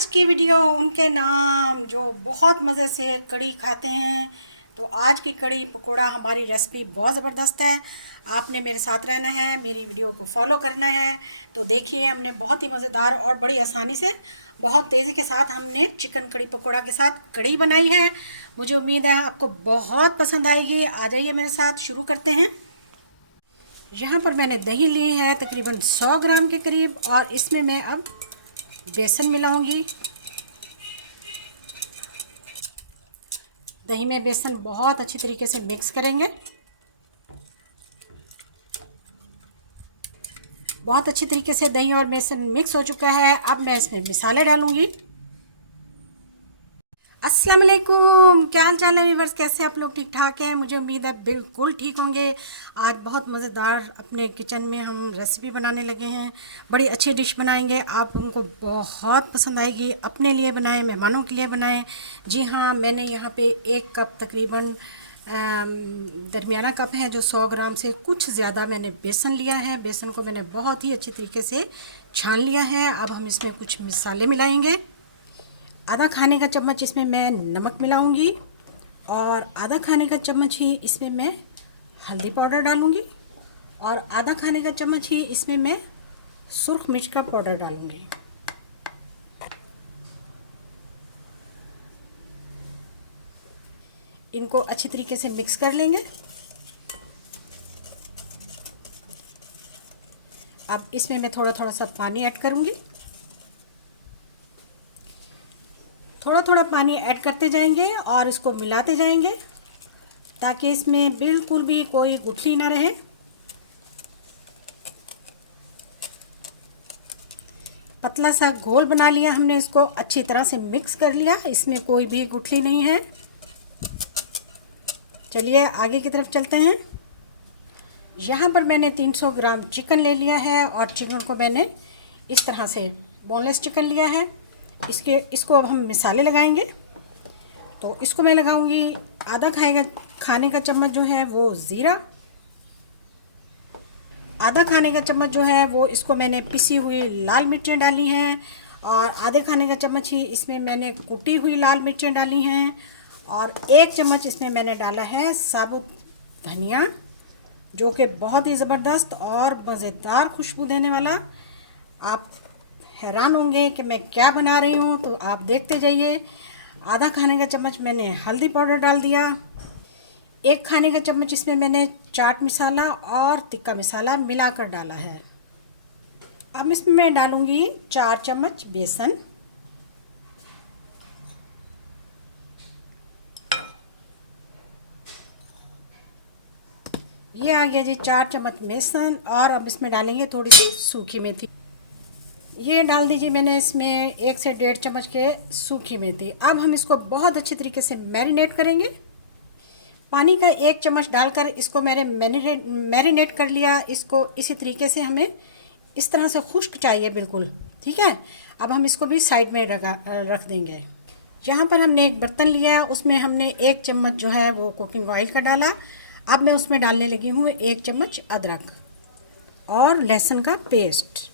आज की वीडियो उनके नाम जो बहुत मज़े से कड़ी खाते हैं। तो आज की कड़ी पकोड़ा हमारी रेसिपी बहुत ज़बरदस्त है। आपने मेरे साथ रहना है, मेरी वीडियो को फॉलो करना है। तो देखिए, हमने बहुत ही मज़ेदार और बड़ी आसानी से, बहुत तेज़ी के साथ हमने चिकन कड़ी पकोड़ा के साथ कड़ी बनाई है। मुझे उम्मीद है आपको बहुत पसंद आएगी। आ जाइए मेरे साथ, शुरू करते हैं। यहाँ पर मैंने दही ली है तकरीबन 100 ग्राम के करीब, और इसमें मैं अब बेसन मिलाऊंगी। दही में बेसन बहुत अच्छी तरीके से मिक्स करेंगे। बहुत अच्छी तरीके से दही और बेसन मिक्स हो चुका है। अब मैं इसमें मसाले डालूंगी। अस्सलाम वालेकुम, क्या हाल चाल है व्यूअर्स? कैसे आप लोग? ठीक ठाक हैं? मुझे उम्मीद है बिल्कुल ठीक होंगे। आज बहुत मज़ेदार अपने किचन में हम रेसिपी बनाने लगे हैं। बड़ी अच्छी डिश बनाएंगे, आप उनको बहुत पसंद आएगी। अपने लिए बनाएं, मेहमानों के लिए बनाएं। जी हाँ, मैंने यहाँ पे 1 कप तकरीबन दरमियाना कप है जो 100 ग्राम से कुछ ज़्यादा मैंने बेसन लिया है। बेसन को मैंने बहुत ही अच्छी तरीके से छान लिया है। अब हम इसमें कुछ मसाले मिलाएंगे। आधा खाने का चम्मच इसमें मैं नमक मिलाऊंगी, और आधा खाने का चम्मच ही इसमें मैं हल्दी पाउडर डालूंगी, और आधा खाने का चम्मच ही इसमें मैं सुर्ख मिर्च का पाउडर डालूंगी। इनको अच्छी तरीके से मिक्स कर लेंगे। अब इसमें मैं थोड़ा थोड़ा सा पानी ऐड करूंगी। थोड़ा थोड़ा पानी ऐड करते जाएंगे और इसको मिलाते जाएंगे ताकि इसमें बिल्कुल भी कोई गुठली ना रहे। पतला सा घोल बना लिया हमने, इसको अच्छी तरह से मिक्स कर लिया। इसमें कोई भी गुठली नहीं है। चलिए आगे की तरफ चलते हैं। यहाँ पर मैंने 300 ग्राम चिकन ले लिया है, और चिकन को मैंने इस तरह से बोनलेस चिकन लिया है। इसको अब हम मसाले लगाएंगे। तो इसको मैं लगाऊंगी आधा खाने का चम्मच जो है वो ज़ीरा, आधा खाने का चम्मच जो है वो इसको मैंने पिसी हुई लाल मिर्चें डाली हैं, और आधे खाने का चम्मच ही इसमें मैंने कुटी हुई लाल मिर्चें डाली हैं, और 1 चम्मच इसमें मैंने डाला है साबुत धनिया, जो कि बहुत ही ज़बरदस्त और मज़ेदार खुशबू देने वाला। आप हैरान होंगे कि मैं क्या बना रही हूँ, तो आप देखते जाइए। आधा खाने का चम्मच मैंने हल्दी पाउडर डाल दिया। 1 खाने का चम्मच इसमें मैंने चाट मसाला और तिक्का मसाला मिलाकर डाला है। अब इसमें मैं डालूंगी 4 चम्मच बेसन। ये आ गया जी 4 चम्मच बेसन, और अब इसमें डालेंगे थोड़ी सी सूखी मेथी। ये डाल दीजिए मैंने इसमें 1 से 1.5 चम्मच के सूखी मेथी। अब हम इसको बहुत अच्छी तरीके से मैरिनेट करेंगे। पानी का 1 चम्मच डालकर इसको मैंने मैरिनेट कर लिया। इसको इसी तरीके से हमें इस तरह से खुश्क चाहिए बिल्कुल, ठीक है। अब हम इसको भी साइड में रख देंगे। यहाँ पर हमने एक बर्तन लिया है, उसमें हमने 1 चम्मच जो है वो कुकिंग ऑयल का डाला। अब मैं उसमें डालने लगी हूँ 1 चम्मच अदरक और लहसुन का पेस्ट।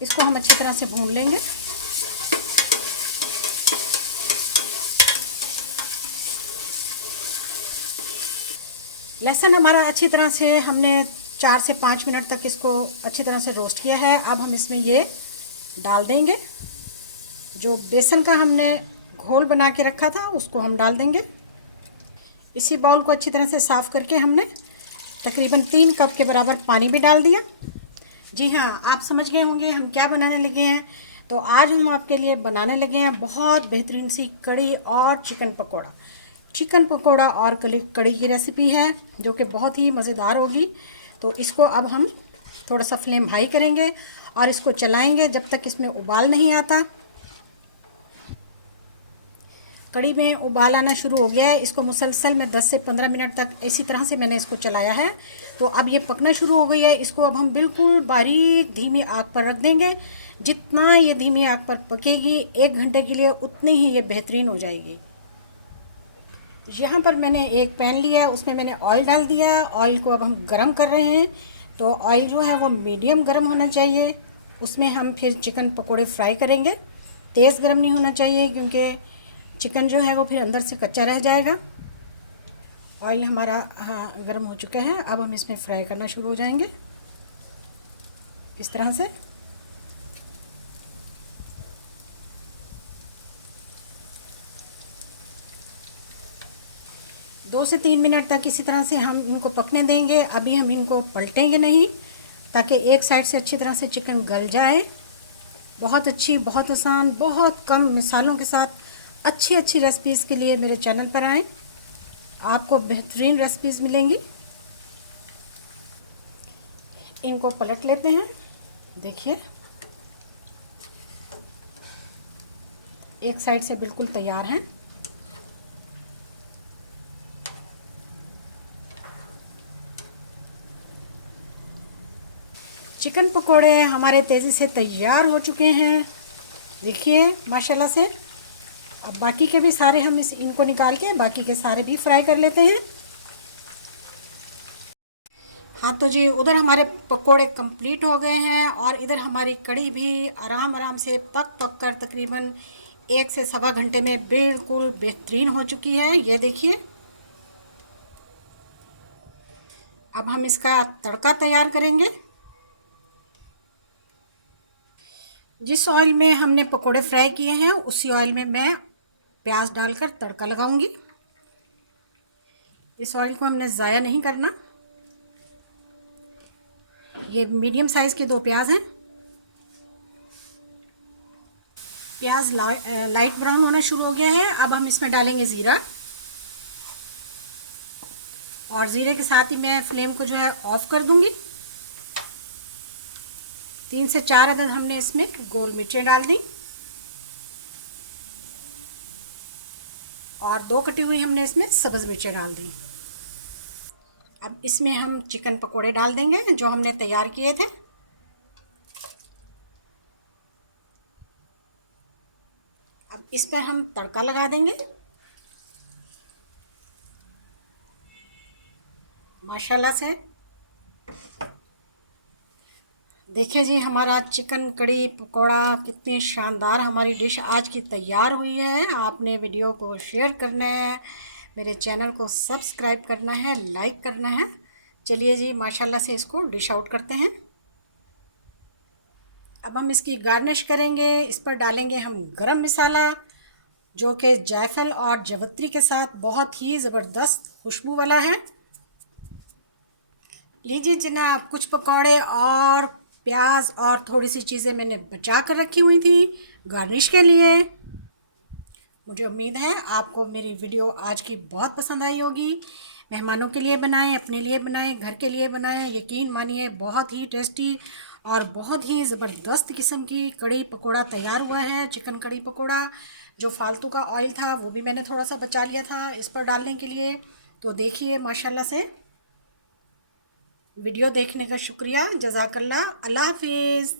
इसको हम अच्छी तरह से भून लेंगे। लहसुन हमारा अच्छी तरह से हमने 4 से 5 मिनट तक इसको अच्छी तरह से रोस्ट किया है। अब हम इसमें ये डाल देंगे। जो बेसन का हमने घोल बना के रखा था उसको हम डाल देंगे। इसी बाउल को अच्छी तरह से साफ़ करके हमने तकरीबन 3 कप के बराबर पानी भी डाल दिया। जी हाँ, आप समझ गए होंगे हम क्या बनाने लगे हैं। तो आज हम आपके लिए बनाने लगे हैं बहुत बेहतरीन सी कड़ी और चिकन पकोड़ा। चिकन पकोड़ा और कड़ी की रेसिपी है जो कि बहुत ही मज़ेदार होगी। तो इसको अब हम थोड़ा सा फ्लेम हाई करेंगे और इसको चलाएंगे जब तक इसमें उबाल नहीं आता। कड़ी में उबाल आना शुरू हो गया है। इसको मुसलसल में 10 से 15 मिनट तक इसी तरह से मैंने इसको चलाया है। तो अब ये पकना शुरू हो गई है। इसको अब हम बिल्कुल बारीक धीमी आग पर रख देंगे। जितना ये धीमी आग पर पकेगी 1 घंटे के लिए, उतनी ही ये बेहतरीन हो जाएगी। यहाँ पर मैंने एक पैन लिया है, उसमें मैंने ऑयल डाल दिया। ऑयल को अब हम गरम कर रहे हैं। तो ऑयल जो है वो मीडियम गरम होना चाहिए। उसमें हम फिर चिकन पकोड़े फ्राई करेंगे। तेज़ गर्म नहीं होना चाहिए क्योंकि चिकन जो है वो फिर अंदर से कच्चा रह जाएगा। ऑयल हमारा गर्म हो चुका है। अब हम इसमें फ्राई करना शुरू हो जाएंगे इस तरह से। दो से 3 मिनट तक इसी तरह से हम इनको पकने देंगे। अभी हम इनको पलटेंगे नहीं ताकि एक साइड से अच्छी तरह से चिकन गल जाए। बहुत अच्छी, बहुत आसान, बहुत कम मिसालों के साथ अच्छी अच्छी रेसिपीज़ के लिए मेरे चैनल पर आएँ। आपको बेहतरीन रेसिपीज़ मिलेंगी। इनको पलट लेते हैं। देखिए एक साइड से बिल्कुल तैयार हैं। चिकन पकोड़े हमारे तेज़ी से तैयार हो चुके हैं। देखिए माशाल्लाह से। अब बाकी के भी सारे हम इनको निकाल के बाकी के सारे भी फ्राई कर लेते हैं। हाँ तो जी, उधर हमारे पकोड़े कंप्लीट हो गए हैं और इधर हमारी कढ़ी भी आराम आराम से पक कर तकरीबन 1 से सवा घंटे में बिल्कुल बेहतरीन हो चुकी है। ये देखिए। अब हम इसका तड़का तैयार करेंगे। जिस ऑयल में हमने पकोड़े फ्राई किए हैं उसी ऑयल में मैं प्याज डालकर तड़का लगाऊंगी। इस ऑयल को हमने ज़ाया नहीं करना। ये मीडियम साइज़ के 2 प्याज हैं। प्याज लाइट ब्राउन होना शुरू हो गया है। अब हम इसमें डालेंगे ज़ीरा और ज़ीरे के साथ ही मैं फ्लेम को जो है ऑफ़ कर दूंगी। 3 से 4 अदद हमने इसमें गोल मिर्चें डाल दी और 2 कटी हुई हमने इसमें सब्ज़ मिर्चें डाल दी। अब इसमें हम चिकन पकोड़े डाल देंगे जो हमने तैयार किए थे। अब इस पर हम तड़का लगा देंगे। माशाल्लाह से। देखिए जी, हमारा चिकन कड़ी पकोड़ा कितनी शानदार हमारी डिश आज की तैयार हुई है। आपने वीडियो को शेयर करना है, मेरे चैनल को सब्सक्राइब करना है, लाइक करना है। चलिए जी, माशाल्लाह से इसको डिश आउट करते हैं। अब हम इसकी गार्निश करेंगे। इस पर डालेंगे हम गरम मसाला जो कि जायफल और जवत्री के साथ बहुत ही ज़बरदस्त खुशबू वाला है। लीजिए जनाब, कुछ पकौड़े और प्याज और थोड़ी सी चीज़ें मैंने बचा कर रखी हुई थी गार्निश के लिए। मुझे उम्मीद है आपको मेरी वीडियो आज की बहुत पसंद आई होगी। मेहमानों के लिए बनाएं, अपने लिए बनाएं, घर के लिए बनाएं। यकीन मानिए बहुत ही टेस्टी और बहुत ही ज़बरदस्त किस्म की कड़ी पकोड़ा तैयार हुआ है। चिकन कड़ी पकोड़ा। जो फालतू का ऑयल था वो भी मैंने थोड़ा सा बचा लिया था इस पर डालने के लिए। तो देखिए माशाल्लाह से। वीडियो देखने का शुक्रिया। जज़ाकल्लाह। अल्लाह हाफिज़।